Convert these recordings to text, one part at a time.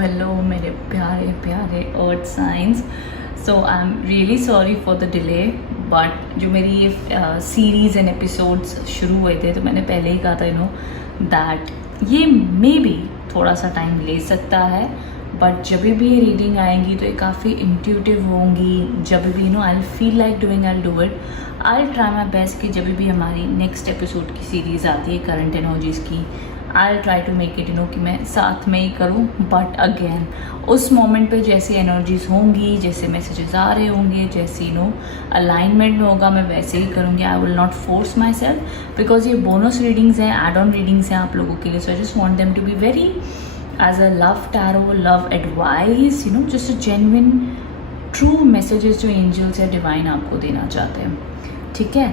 Hello मेरे प्यारे प्यारे earth science. So I am really sorry for the delay, but जो मेरी ये सीरीज़ एंड एपिसोड्स शुरू हुए थे तो मैंने पहले ही कहा था दैट ये मे बी थोड़ा सा टाइम ले सकता है, बट जब भी ये रीडिंग आएंगी तो ये काफ़ी इंट्यूटिव होंगी। जब भी I feel like doing, I do it. I try my best कि जब भी हमारी नेक्स्ट एपिसोड की सीरीज़ आती है करंट एनर्जीज़ की, I try to make it कि मैं साथ में ही करूँ। बट अगेन उस मोमेंट पे जैसी एनर्जीज होंगी, जैसे मैसेजेस आ रहे होंगे, जैसे अलाइनमेंट में होगा, मैं वैसे ही करूँगी। I will not force myself, because ये बोनस रीडिंग्स हैं, एड ऑन रीडिंग्स हैं आप लोगों के लिए। So I just want them to be very as a love tarot, love advice, just a genuine true messages जो angels या divine आपको देना चाहते हैं। ठीक है,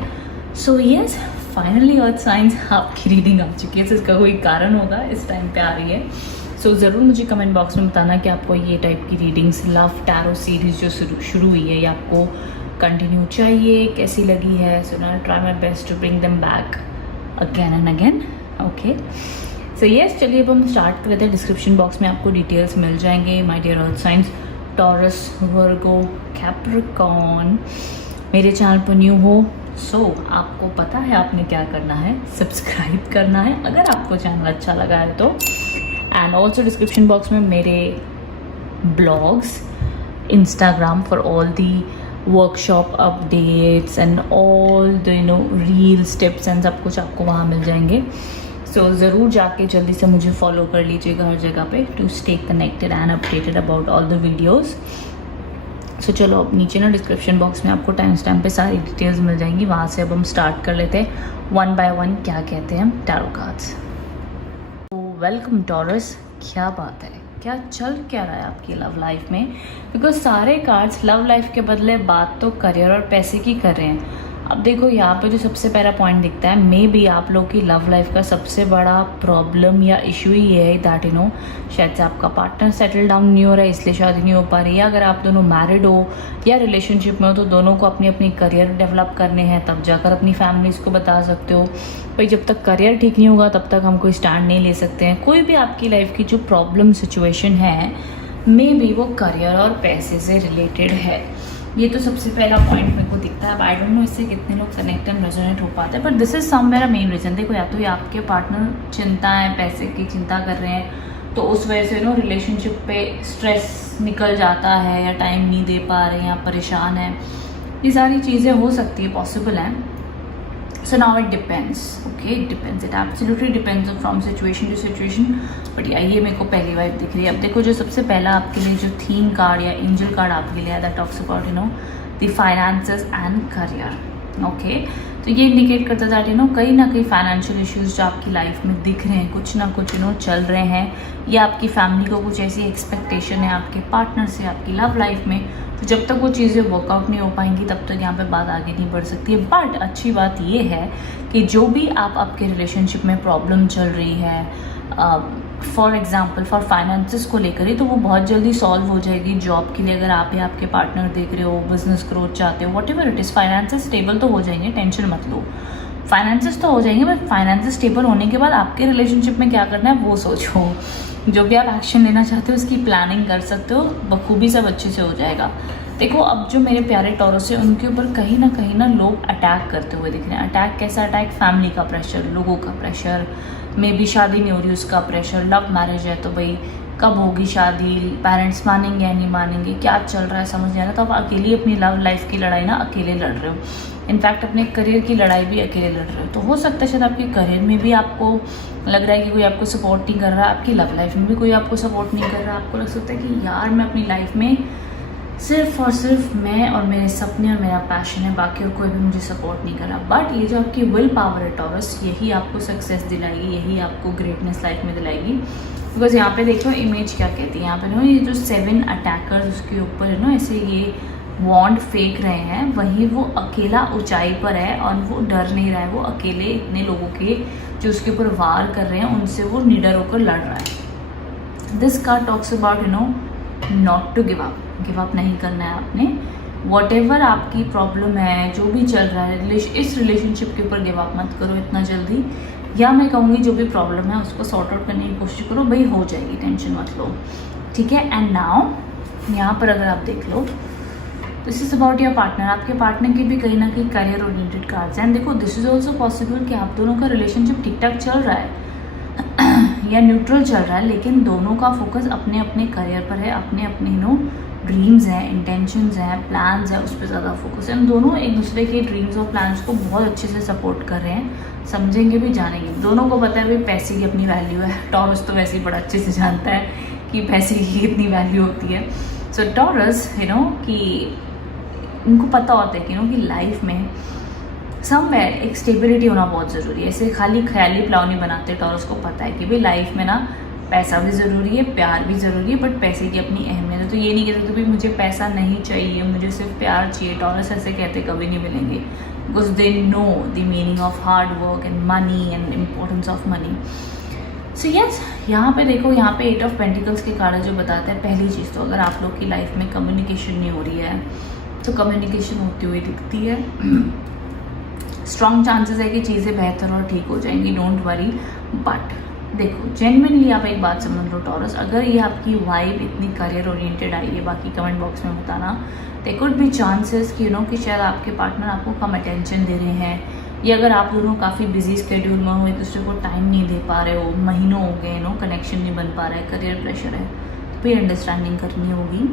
so yes, finally earth signs आपकी रीडिंग आ चुकी है। तो इसका कोई कारण होगा, इस टाइम पे आ रही है। सो ज़रूर मुझे कमेंट बॉक्स में बताना कि आपको ये टाइप की रीडिंग्स, लव टैरो सीरीज़ जो शुरू हुई है, ये आपको कंटिन्यू चाहिए, कैसी लगी है। So I try my best to bring them back again and again. Okay, so yes, चलिए अब हम स्टार्ट करते हैं। डिस्क्रिप्शन बॉक्स में आपको डिटेल्स मिल जाएंगे। My dear earth signs, Taurus, Virgo, Capricorn, मेरे चैनल पर न्यू हो आपको पता है आपने क्या करना है, सब्सक्राइब करना है अगर आपको चैनल अच्छा लगा है तो। एंड ऑल्सो डिस्क्रिप्शन बॉक्स में मेरे blogs, Instagram for all the workshop updates and all the reels, tips and सब कुछ आपको वहाँ मिल जाएंगे। सो ज़रूर जाके जल्दी से मुझे फॉलो कर लीजिएगा हर जगह पे, to stay connected and updated about all the videos. So चलो, अब नीचे डिस्क्रिप्शन बॉक्स में आपको टाइम स्टैम्प पे सारी डिटेल्स मिल जाएंगी। वहाँ से अब हम स्टार्ट कर लेते हैं वन बाय वन, क्या कहते हैं टैरो कार्ड्स। तो वेलकम टॉरस, क्या बात है, क्या चल क्या रहा है आपकी लव लाइफ में? बिकॉज सारे कार्ड्स लव लाइफ के बदले बात तो करियर और पैसे की कर रहे हैं। अब देखो यहाँ पे जो सबसे पहला पॉइंट दिखता है, मे बी आप लोग की लव लाइफ का सबसे बड़ा प्रॉब्लम या इशू ही है दैट शायद से आपका पार्टनर सेटल डाउन नहीं हो रहा है, इसलिए शादी नहीं हो पा रही है। अगर आप दोनों मैरिड हो या रिलेशनशिप में हो तो दोनों को अपनी अपनी करियर डेवलप करने हैं, तब जाकर अपनी फैमिलीज़ को बता सकते हो भाई जब तक करियर ठीक नहीं होगा तब तक हम कोई स्टैंड नहीं ले सकते हैं। कोई भी आपकी लाइफ की जो प्रॉब्लम सिचुएशन है, मे बी वो करियर और पैसे से रिलेटेड है। ये तो सबसे पहला पॉइंट मेरे को दिखता है। अब आई डोंट नो इससे कितने लोग कनेक्ट एंड रेजोनेट हो पाते हैं, but this is somewhere a main reason. देखो, या तो ये आपके पार्टनर चिंता है, पैसे की चिंता कर रहे हैं, तो उस वजह से रिलेशनशिप पे स्ट्रेस निकल जाता है, या टाइम नहीं दे पा रहे हैं, या परेशान है। ये सारी चीज़ें हो सकती है, पॉसिबल हैं। So now it depends, okay? It depends. It absolutely depends from situation to situation. But ये मेरे को पहली वाइब दिख रही है। अब देखो, जो सबसे पहला आपके लिए जो थीम कार्ड या एंजल कार्ड आपके लिए that talks about the finances and career. Okay, तो ये इंडिकेट करता था कहीं ना कहीं फाइनेंशियल इश्यूज जो आपकी लाइफ में दिख रहे हैं, कुछ ना कुछ चल रहे हैं, या आपकी फैमिली को कुछ ऐसी एक्सपेक्टेशन है आपके पार्टनर से आपकी लव लाइफ में। तो जब तक वो चीज़ें वर्कआउट नहीं हो पाएंगी तब तक यहाँ पे बात आगे नहीं बढ़ सकती है। बट अच्छी बात ये है कि जो भी आपके रिलेशनशिप में प्रॉब्लम चल रही है, फॉर एग्जांपल फॉर फाइनेंसेस को लेकर ही, तो वो बहुत जल्दी सॉल्व हो जाएगी। जॉब के लिए अगर आप या आपके पार्टनर देख रहे हो, बिजनेस ग्रोथ चाहते हो, what ever it is, finances stable तो हो जाएंगे, टेंशन मत लो। फाइनेंसेस तो हो जाएंगे, बट फाइनेंसेस स्टेबल होने के बाद आपके रिलेशनशिप में क्या करना है वो सोचो। जो भी आप एक्शन लेना चाहते हो उसकी प्लानिंग कर सकते हो, बखूबी सब अच्छे से हो जाएगा। देखो, अब जो मेरे प्यारे टॉरस है उनके ऊपर कहीं ना लोग अटैक करते हुए दिख रहे हैं। अटैक कैसा अटैक? फैमिली का प्रेशर, लोगों का प्रेशर, मे बी शादी नहीं हो रही उसका प्रेशर, लव मैरिज है तो भाई कब होगी शादी, पेरेंट्स मानेंगे या नहीं मानेंगे, क्या चल रहा है समझ नहीं आ रहा। तो आप अकेले अपनी लव लाइफ की लड़ाई अकेले लड़ रहे हो। इनफैक्ट अपने करियर की लड़ाई भी अकेले लड़ रहे हो। तो हो सकता है शायद आपके करियर में भी आपको लग रहा है कि कोई आपको सपोर्ट नहीं कर रहा, आपकी लव लाइफ में भी कोई आपको सपोर्ट नहीं कर रहा। आपको लग सकता है कि यार मैं अपनी लाइफ में सिर्फ और सिर्फ मैं और मेरे सपने और मेरा पैशन है, बाकी और कोई भी मुझे सपोर्ट नहीं कर रहा। बट ये जो आपकी विल पावर है टॉरस, यही आपको सक्सेस दिलाएगी, यही आपको ग्रेटनेस लाइफ में दिलाएगी। बिकॉज यहाँ पे देखो इमेज क्या कहती है, यहाँ पे ये जो 7 अटैकर्स उसके ऊपर है ऐसे ये वॉन्ड फेंक रहे हैं, वहीं वो अकेला ऊंचाई पर है और वो डर नहीं रहा है। वो अकेले इतने लोगों के जो उसके ऊपर वार कर रहे हैं उनसे वो निडर होकर लड़ रहा है। This card talks about not to give up. Give up नहीं करना है आपने। वॉट एवर आपकी प्रॉब्लम है, जो भी चल रहा है इस रिलेशनशिप के ऊपर गिव अप मत करो इतना जल्दी। या मैं कहूँगी जो भी प्रॉब्लम है उसको सॉर्ट आउट करने की कोशिश करो, भाई हो जाएगी, टेंशन मत लो, ठीक है। एंड नाउ यहाँ पर अगर आप देख लो, this is about your partner. आपके पार्टनर की भी कहीं ना कहीं करियर ओरिएंटेड कार्ड्स हैं। देखो दिस इज ऑल्सो पॉसिबल कि आप दोनों का रिलेशनशिप ठीक ठाक चल रहा है या न्यूट्रल चल रहा है, लेकिन दोनों का फोकस अपने अपने करियर पर है, अपने अपने ड्रीम्स हैं, इंटेंशंस हैं, प्लान्स हैं, उस पर ज़्यादा फोकस है। हम दोनों एक दूसरे के ड्रीम्स और प्लान्स को बहुत अच्छे से सपोर्ट कर रहे हैं, समझेंगे भी, जानेंगे। दोनों को पता है भाई पैसे की अपनी वैल्यू है। टॉरस तो वैसे ही बड़ा अच्छे से जानता है कि पैसे की कितनी वैल्यू होती है। सो टॉरस कि उनको पता होता है कि लाइफ में समवेयर एक स्टेबिलिटी होना बहुत ज़रूरी है। ऐसे खाली ख्याली प्लान नहीं बनाते। टॉरस को पता है कि भाई लाइफ में ना पैसा भी ज़रूरी है, प्यार भी ज़रूरी है, बट पैसे की अपनी अहमियत है। तो ये नहीं कह सकते भाई मुझे पैसा नहीं चाहिए, मुझे सिर्फ प्यार चाहिए। टॉरस ऐसे कहते कभी नहीं मिलेंगे, because they know the meaning of hard work and money and importance of money. So yes, यहाँ पे देखो, यहाँ पे 8 ऑफ पेंटिकल्स के कार्ड जो बताता है, पहली चीज़ तो अगर आप लोग की लाइफ में कम्युनिकेशन नहीं हो रही है तो कम्युनिकेशन होती हुई दिखती है। स्ट्रॉन्ग चांसेस है कि चीज़ें बेहतर और ठीक हो जाएंगी, डोंट वरी। बट देखो जेन्युइनली आप एक बात समझ लो टॉरस, अगर ये आपकी वाइब इतनी करियर ओरिएंटेड आई है, बाकी कमेंट बॉक्स में बताना, देयर कुड बी चांसेस कि कि शायद आपके पार्टनर आपको कम अटेंशन दे रहे हैं, या अगर आप दोनों काफ़ी बिजी स्केड्यूल में हो, एक दूसरे को टाइम नहीं दे पा रहे हो, महीनों हो गए कनेक्शन नहीं बन पा रहा है, करियर प्रेशर है, तो फिर अंडरस्टैंडिंग करनी होगी।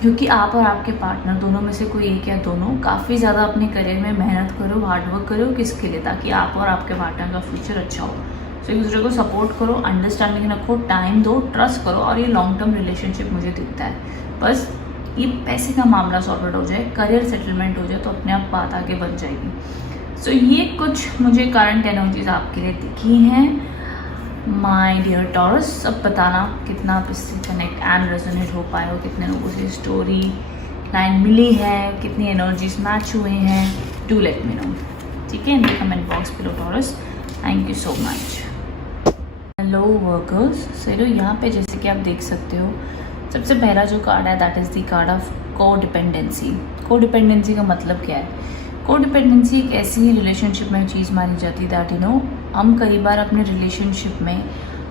क्योंकि आप और आपके पार्टनर दोनों में से कोई एक या दोनों काफ़ी ज़्यादा अपने करियर में मेहनत करो, हार्डवर्क करो, किसके लिए, ताकि आप और आपके पार्टनर का फ्यूचर अच्छा हो। सो एक दूसरे को सपोर्ट करो, अंडरस्टैंडिंग रखो, टाइम दो, ट्रस्ट करो, और ये लॉन्ग टर्म रिलेशनशिप मुझे दिखता है। बस ये पैसे का मामला सॉर्ट आउट हो जाए, करियर सेटलमेंट हो जाए, तो अपने आप बात आगे बढ़ जाएगी। सो ये कुछ मुझे करंट एनर्जीज आपके लिए दिखी हैं माय डियर टॉरस। अब बताना कितना आप इससे कनेक्ट एंड रेजोनेट हो पाए हो, कितने लोगों से स्टोरी लाइन मिली है, कितनी एनर्जीज मैच हुए हैं, डू लेट मी नो, ठीक है, in the comment box below taurus. Thank you so much. Hello workers, चलो यहाँ पे जैसे कि आप देख सकते हो, सबसे पहला जो कार्ड है that is the card of को डिपेंडेंसी। को डिपेंडेंसी का मतलब क्या है? को डिपेंडेंसी एक ऐसी रिलेशनशिप में चीज़ मानी जाती है दैट हम कई बार अपने रिलेशनशिप में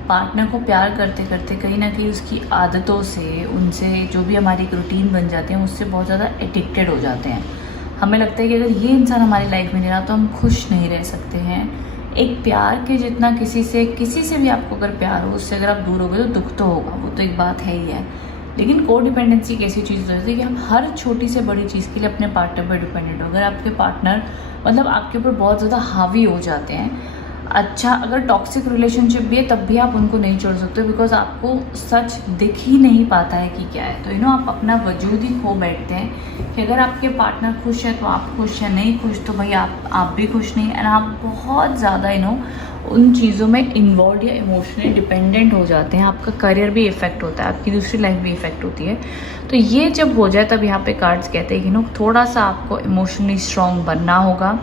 पार्टनर को प्यार करते करते कहीं ना कहीं उसकी आदतों से, उनसे जो भी हमारी एक रूटीन बन जाते हैं, उससे बहुत ज़्यादा एडिक्टेड हो जाते हैं। हमें लगता है कि अगर ये इंसान हमारी लाइफ में नहीं रहा तो हम खुश नहीं रह सकते हैं। एक प्यार के जितना किसी से भी आपको अगर प्यार हो, उससे अगर आप दूर हो गए तो दुख तो होगा, वो तो एक बात है ही है। लेकिन को डिपेंडेंसी एक ऐसी चीज़ होती है कि हम हर छोटी से बड़ी चीज़ के लिए अपने पार्टनर पर डिपेंडेंट हो। अगर आपके पार्टनर आपके ऊपर बहुत ज़्यादा हावी हो जाते हैं, अच्छा अगर टॉक्सिक रिलेशनशिप भी है तब भी आप उनको नहीं छोड़ सकते, बिकॉज आपको सच दिख ही नहीं पाता है कि क्या है। तो आप अपना वजूद ही खो बैठते हैं कि अगर आपके पार्टनर खुश है तो आप खुश हैं, नहीं खुश तो भाई आप भी खुश नहीं। एंड आप बहुत ज़्यादा उन चीज़ों में इन्वॉल्व या इमोशनली डिपेंडेंट हो जाते हैं। आपका करियर भी इफेक्ट होता है, आपकी दूसरी लाइफ भी इफेक्ट होती है। तो ये जब हो जाए तब यहाँ पे कार्ड्स कहते हैं कि थोड़ा सा आपको इमोशनली स्ट्रॉन्ग बनना होगा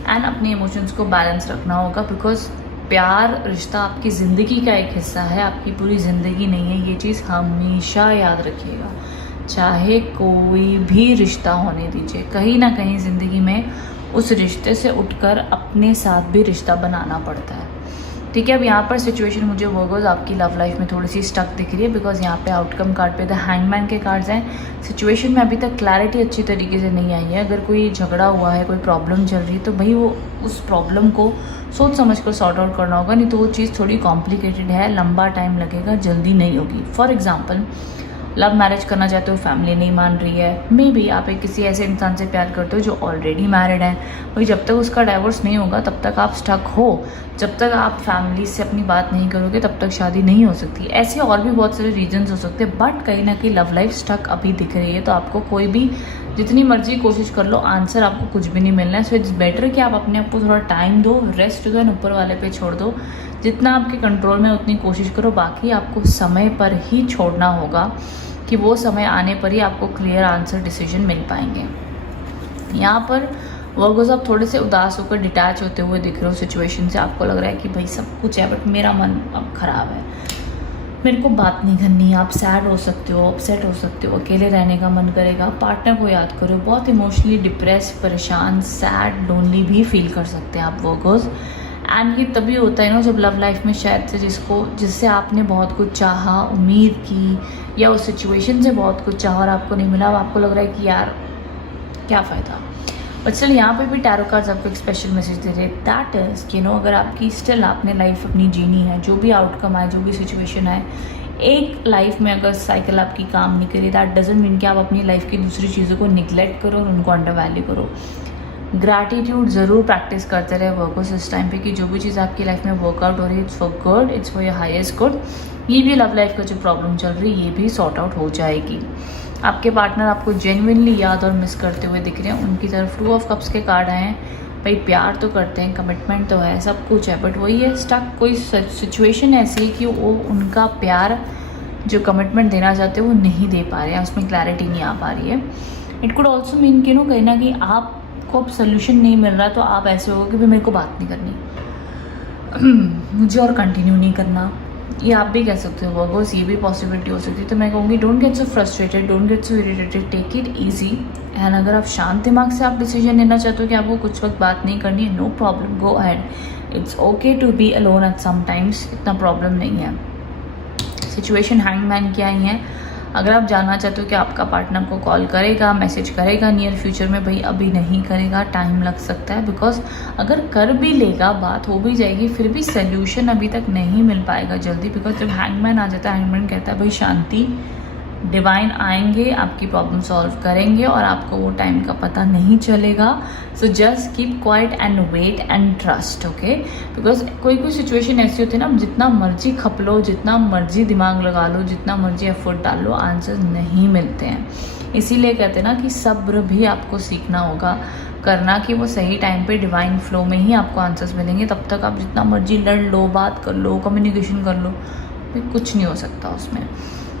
एंड अपने इमोशंस को बैलेंस रखना होगा, बिकॉज प्यार रिश्ता आपकी ज़िंदगी का एक हिस्सा है, आपकी पूरी ज़िंदगी नहीं है। ये चीज़ हमेशा याद रखिएगा, चाहे कोई भी रिश्ता होने दीजिए, कहीं ना कहीं ज़िंदगी में उस रिश्ते से उठकर अपने साथ भी रिश्ता बनाना पड़ता है, ठीक है। अब यहाँ पर सिचुएशन मुझे वर्गर्स आपकी लव लाइफ में थोड़ी सी स्टक दिख रही है, बिकॉज यहाँ पे आउटकम कार्ड पे द हैंगमैन के कार्ड्स हैं। सिचुएशन में अभी तक क्लैरिटी अच्छी तरीके से नहीं आई है। अगर कोई झगड़ा हुआ है, कोई प्रॉब्लम चल रही है, तो भाई वो उस प्रॉब्लम को सोच समझ कर सॉर्ट आउट करना होगा, नहीं तो वो चीज़ थोड़ी कॉम्प्लिकेटेड है, लंबा टाइम लगेगा, जल्दी नहीं होगी। फॉर एग्जाम्पल लव मैरिज करना चाहते हो, फैमिली नहीं मान रही है, मे बी आप एक किसी ऐसे इंसान से प्यार करते हो जो ऑलरेडी मैरिड है, वही जब तक उसका डाइवोर्स नहीं होगा तब तक आप स्टक हो, जब तक आप फैमिली से अपनी बात नहीं करोगे तब तक शादी नहीं हो सकती। ऐसे और भी बहुत सारे रीजंस हो सकते हैं, बट कहीं ना कहीं लव लाइफ स्टक अभी दिख रही है। तो आपको कोई भी जितनी मर्जी कोशिश कर लो, आंसर आपको कुछ भी नहीं मिलना है। सो इट्स बेटर कि आप अपने आप को थोड़ा टाइम दो, रेस्ट दो, ऊपर वाले पे छोड़ दो। जितना आपके कंट्रोल में उतनी कोशिश करो, बाकी आपको समय पर ही छोड़ना होगा कि वो समय आने पर ही आपको क्लियर आंसर डिसीजन मिल पाएंगे। यहाँ पर वर्गर्स आप थोड़े से उदास होकर डिटैच होते हुए दिख रहे हो सिचुएशन से। आपको लग रहा है कि भाई सब कुछ है बट मेरा मन अब ख़राब है, मेरे को बात नहीं करनी। आप सैड हो सकते हो, अपसेट हो सकते हो, अकेले रहने का मन करेगा, पार्टनर को याद करो, बहुत इमोशनली डिप्रेस, परेशान, सैड, लोनली भी फील कर सकते हैं आप वर्गर्स। एंड ये तभी होता है ना जब लव लाइफ में शायद से जिससे आपने बहुत कुछ चाहा, उम्मीद की, या उस सिचुएशन से बहुत कुछ चाहा और आपको नहीं मिला, अब आपको लग रहा है कि यार क्या फ़ायदा। बट स्टिल यहाँ पे भी टैरो कार्ड्स आपको एक स्पेशल मैसेज दे रहे हैं, दैट इज़ कि अगर आपकी स्टिल आपने लाइफ अपनी जीनी है, जो भी आउटकम आए, जो भी सिचुएशन आए, एक लाइफ में अगर साइकिल आपकी काम नहीं करी, दैट डजंट मीन कि आप अपनी लाइफ की दूसरी चीज़ों को निगलेक्ट करो और उनको अंडर वैल्यू करो। ग्रैटिट्यूड ज़रूर प्रैक्टिस करते रहे वर्कर्स इस टाइम पे कि जो भी चीज़ आपकी लाइफ में वर्कआउट हो रही है, it's for good, it's for your highest good. ये भी लव लाइफ का जो प्रॉब्लम चल रही है, ये भी सॉर्ट आउट हो जाएगी। आपके पार्टनर आपको जेन्युइनली याद और मिस करते हुए दिख रहे हैं। उनकी तरफ 2 ऑफ कप्स के कार्ड आए हैं। भाई प्यार तो करते हैं, कमिटमेंट तो है, सब कुछ है, बट वही है स्टक। कोई सिचुएशन ऐसी है कि वो उनका प्यार जो कमिटमेंट देना चाहते हैं वो नहीं दे पा रहे हैं, उसमें क्लैरिटी नहीं आ पा रही है। इट कुड ऑल्सो मीन कि कहीं ना कहीं आपको अब सोल्यूशन नहीं मिल रहा, तो आप ऐसे हो कि भाई मेरे को बात नहीं करनी, मुझे और कंटिन्यू नहीं करना। ये आप भी कह सकते हो वर्गोस, ये भी पॉसिबिलिटी हो सकती है। तो मैं कहूँगी don't get so frustrated, don't get so irritated, take it easy. And अगर आप शांत दिमाग से आप डिसीजन लेना चाहते हो कि आपको कुछ वक्त बात नहीं करनी है, no problem, go ahead. It's okay to be alone at some times, इतना प्रॉब्लम नहीं है। सिचुएशन हैंगमैन की आई है। अगर आप जानना चाहते हो कि आपका पार्टनर आपको कॉल करेगा, मैसेज करेगा नियर फ्यूचर में, भाई अभी नहीं करेगा, टाइम लग सकता है। बिकॉज अगर कर भी लेगा, बात हो भी जाएगी, फिर भी सोल्यूशन अभी तक नहीं मिल पाएगा जल्दी। बिकॉज जब हैंगमैन आ जाता है, हैंगमैन कहता है भाई शांति, डिवाइन आएंगे, आपकी प्रॉब्लम सॉल्व करेंगे और आपको वो टाइम का पता नहीं चलेगा। So just keep quiet and wait and trust, okay. Because कोई सिचुएशन ऐसी होती है ना, जितना मर्जी खप लो, जितना मर्जी दिमाग लगा लो, जितना मर्जी एफर्ट डाल लो, आंसर नहीं मिलते हैं। इसीलिए कहते हैं ना कि सब्र भी आपको सीखना होगा करना, कि वो सही टाइम पे डिवाइन फ्लो में ही आपको आंसर्स मिलेंगे। तब तक आप जितना मर्जी लड़ लो, बात कर लो, कम्युनिकेशन कर लो, फिर कुछ नहीं हो सकता उसमें।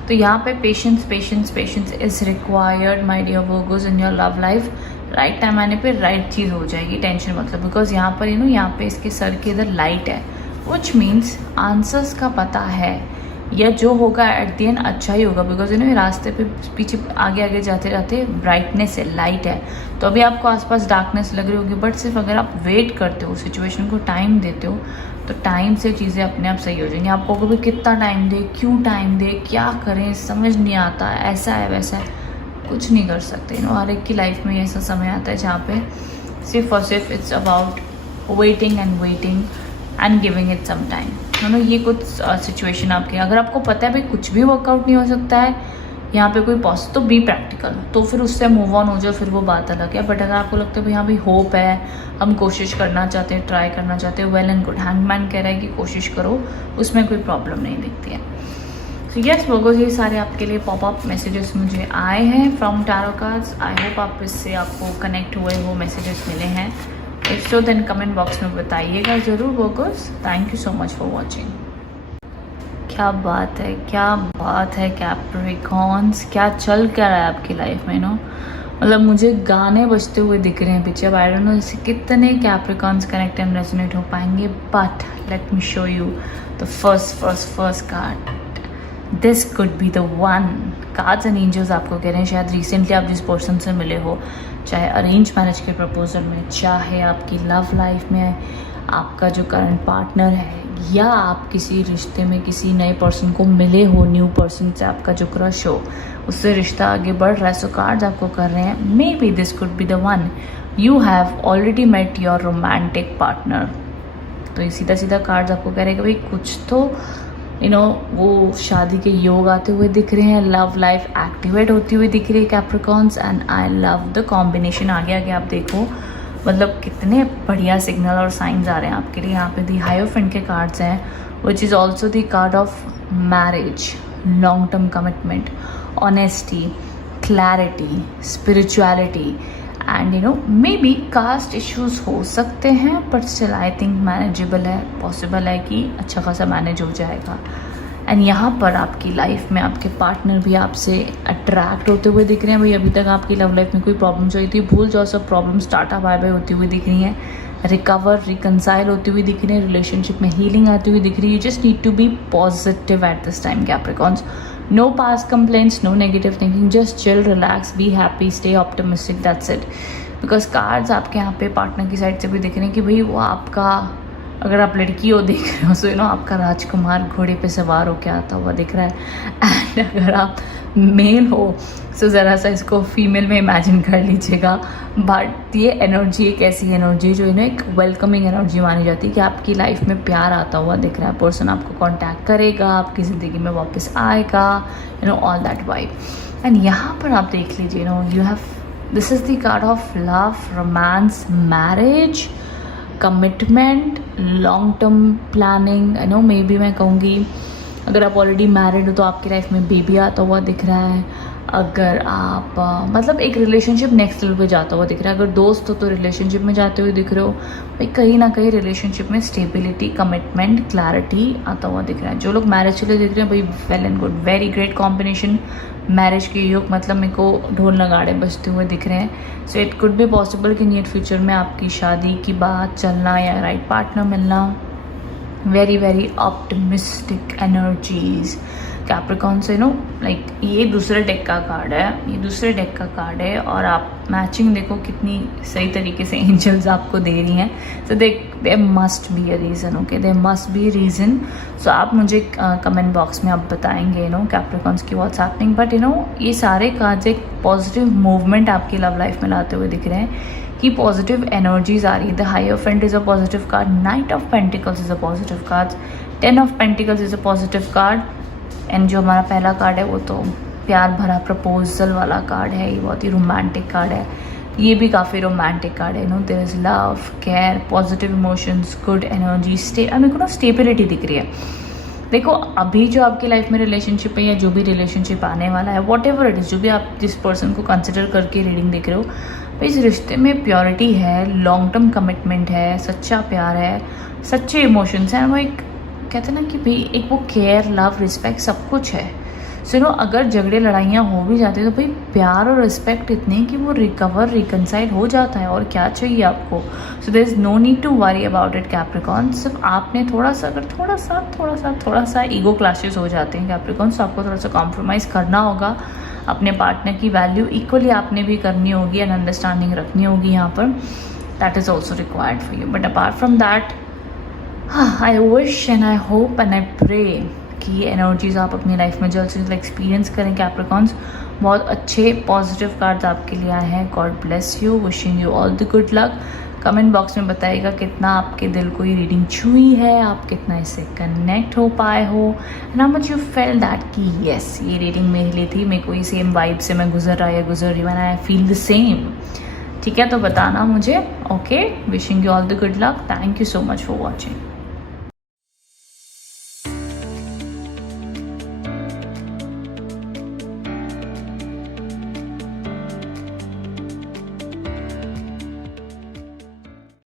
तो यहाँ पे patience patience patience is required my dear Virgos in your love life. Right time आने पे राइट चीज़ हो जाएगी, टेंशन मतलब। बिकॉज यहाँ पर यहाँ पे इसके सर के इधर लाइट है, विच मीन्स आंसर्स का पता है, या जो होगा एट द एंड अच्छा ही होगा। बिकॉज रास्ते पे पीछे आगे आगे जाते जाते ब्राइटनेस है, लाइट है। तो अभी आपको आसपास डार्कनेस लग रही होगी, बट सिर्फ अगर आप वेट करते हो, सिचुएशन को टाइम देते हो, तो टाइम से चीज़ें अपने आप सही हो जाएंगी। आपको कभी कितना टाइम दे, क्यों टाइम दे, क्या करें, समझ नहीं आता, ऐसा है वैसा है, कुछ नहीं कर सकते। हर एक की लाइफ में ऐसा समय आता है जहाँ पे सिर्फ और सिर्फ it's about waiting and giving it some time. ये कुछ सिचुएशन आपके, अगर आपको पता है भाई कुछ भी वर्कआउट नहीं हो सकता है यहाँ पे कोई तो बी प्रैक्टिकल, तो फिर उससे मूव ऑन हो जाओ, फिर वो बात अलग है। बट अगर आपको लगता है भाई हाँ भाई होप है, हम कोशिश करना चाहते हैं, ट्राई करना चाहते हैं, वेल एंड गुड। हैंगमैन कह रहा है कि कोशिश करो, उसमें कोई प्रॉब्लम नहीं दिखती है। सो यस वर्गोस, ये सारे आपके लिए पॉपअप मैसेजेस मुझे आए हैं from tarot cards. I hope आप इससे आपको कनेक्ट हुए हो, मैसेजेस मिले हैं। If so then comment box में बताइएगा ज़रूर Virgos. Thank you so much for watching. क्या बात है, क्या बात है कैप्रिकॉर्न्स, क्या चल क्या रहा है आपकी लाइफ में मतलब मुझे गाने बजते हुए दिख रहे हैं पीछे। अब आई डोंट नो इससे कितने कैप्रिकॉर्न्स कनेक्ट एंड रेजोनेट हो पाएंगे, but let me show you the first card. This could be the one. Cards and angels आपको कह रहे हैं, शायद रिसेंटली आप जिस पर्सन से मिले हो, चाहे अरेंज मैरिज के प्रपोजल में, चाहे आपकी लव लाइफ में आपका जो करंट पार्टनर है, या आप किसी रिश्ते में किसी नए पर्सन को मिले हो, न्यू पर्सन से आपका जो क्रश हो, उससे रिश्ता आगे बढ़ रहा है। सो कार्ड्स आपको कर रहे हैं, maybe this could be the one. You have already met your romantic partner. तो ये सीधा सीधा कार्ड्स आपको कह रहे हैं कि भाई कुछ तो वो शादी के योग आते हुए दिख रहे हैं, लव लाइफ एक्टिवेट होती हुई दिख रही है Capricorns. And I love the combination. आगे आगे आप देखो, मतलब कितने बढ़िया सिग्नल और साइंस आ रहे हैं आपके लिए। यहाँ पे दी हाइरोफेंट के कार्ड्स हैं, which is also the card of marriage, long term commitment, honesty, clarity, spirituality and maybe caste issues हो सकते हैं, but still I think manageable है, पॉसिबल है कि अच्छा खासा मैनेज हो जाएगा। एंड यहाँ पर आपकी लाइफ में आपके पार्टनर भी आपसे अट्रैक्ट होते हुए दिख रहे हैं। भाई अभी तक आपकी लव लाइफ में कोई प्रॉब्लम हुई थी, भूल जाओ सब प्रॉब्लम, स्टार्टअप बाय होती हुई दिख रही हैं, रिकवर रिकनसाइल होती हुई दिख रही है, रिलेशनशिप में हीलिंग आती हुई दिख रही है। You just need to be positive at this time Capricorns. No past complaints, no negative thinking, just chill, relax, be happy, stay optimistic, that's it. Because cards आपके यहाँ पे पार्टनर की साइड से भी दिख रहे हैं कि भाई वो आपका अगर आप लड़की हो देख रहे हो, सो आपका राजकुमार घोड़े पे सवार होकर आता हुआ दिख रहा है। एंड अगर आप मेल हो, सो ज़रा सा इसको फीमेल में इमेजिन कर लीजिएगा। बट ये एनर्जी एक ऐसी एनर्जी जो एक वेलकमिंग एनर्जी मानी जाती है कि आपकी लाइफ में प्यार आता हुआ दिख रहा है। पर्सन आपको कांटेक्ट करेगा, आपकी ज़िंदगी में वापस आएगा, ऑल दैट वाइब। एंड यहाँ पर आप देख लीजिए, you have, this is the card of love, romance, marriage, commitment, long term planning. May be मैं कहूँगी अगर आप ऑलरेडी मैरिड हो तो आपकी लाइफ में बेबी आता हुआ दिख रहा है। अगर आप मतलब एक रिलेशनशिप नेक्स्ट लेवल पे जाता हुआ दिख रहा है। अगर दोस्त हो तो रिलेशनशिप में जाते हुए दिख रहे हो। भाई कहीं ना कहीं रिलेशनशिप में स्टेबिलिटी, कमिटमेंट, क्लैरिटी आता हुआ दिख रहा है। जो लोग मैरिज के लिए दिख रहे हैं, भाई well and good, very great combination. Marriage के योग मतलब मेरे को ढोल नगाड़े बजते हुए दिख रहे हैं। So it could be possible कि नियर फ्यूचर में आपकी शादी की बात चलना या राइट पार्टनर मिलना। Very very optimistic energies Capricorn से लाइक ये दूसरे डेक का कार्ड है, ये दूसरे डेक का कार्ड है। और आप मैचिंग देखो कितनी सही तरीके से एंजल्स आपको दे रही हैं। So there must be a reason, okay, there must be reason. So आप मुझे कमेंट बॉक्स में आप बताएंगे कैप्रिकॉर्न्स की व्हाट्स हैपनिंग। बट ये सारे कार्ड्स एक पॉजिटिव मूवमेंट आपकी लव लाइफ में लाते हुए दिख रहे हैं कि पॉजिटिव एनर्जीज आ रही है। The hierophant is a positive card, knight of pentacles is a positive card, 10 of pentacles is a positive card. And जो हमारा पहला कार्ड है वो तो प्यार भरा प्रपोजल वाला कार्ड है। ये बहुत ही रोमांटिक कार्ड है, ये भी काफ़ी रोमांटिक कार्ड है। There is love, care, positive emotions, good energy, मेरे को स्टेबिलिटी दिख रही है। देखो अभी जो आपकी लाइफ में रिलेशनशिप है या जो भी रिलेशनशिप आने वाला है, वॉट एवर इट इज़, जो भी आप जिस पर्सन को कंसिडर करके रीडिंग देख रहे हो, भाई इस रिश्ते में प्योरिटी है, लॉन्ग टर्म कमिटमेंट है, सच्चा प्यार है, सच्चे इमोशंस हैं। वो एक कहते हैं ना कि भाई एक वो केयर, लव, रिस्पेक्ट सब कुछ है। सो अगर झगड़े लड़ाइयाँ हो भी जाती है तो भाई प्यार और रिस्पेक्ट इतने कि वो रिकनसाइल हो जाता है। और क्या चाहिए आपको? So there is no need to worry about it Capricorn. सिर्फ आपने थोड़ा सा ईगो क्लैशेस हो जाते हैं कैप्रिकॉर्न, तो आपको थोड़ा सा कॉम्प्रोमाइज़ करना होगा। अपने पार्टनर की वैल्यू इक्वली आपने भी करनी होगी एंड अंडरस्टैंडिंग रखनी होगी यहाँ पर। That is also required for you. But apart from that, I wish and I hope and I pray कि ये एनर्जीज आप अपनी लाइफ में जल्द से जल्द एक्सपीरियंस करें कैप्रिकॉर्न्स। बहुत अच्छे पॉजिटिव कार्ड्स आपके लिए आए हैं। God bless you, wishing you all the good luck. Comment box में बताइएगा कितना आपके दिल को ये रीडिंग छुई है, आप कितना इससे कनेक्ट हो पाए हो, and how much you fail that कि येस ये रीडिंग मेरे लिए थी, मेरे को ये सेम वाइब से मैं गुजर रहा या गुजर रही, मैंने आई फील द सेम। ठीक है, तो बताना मुझे। Okay, wishing you all the good luck. Thank you so much for watching.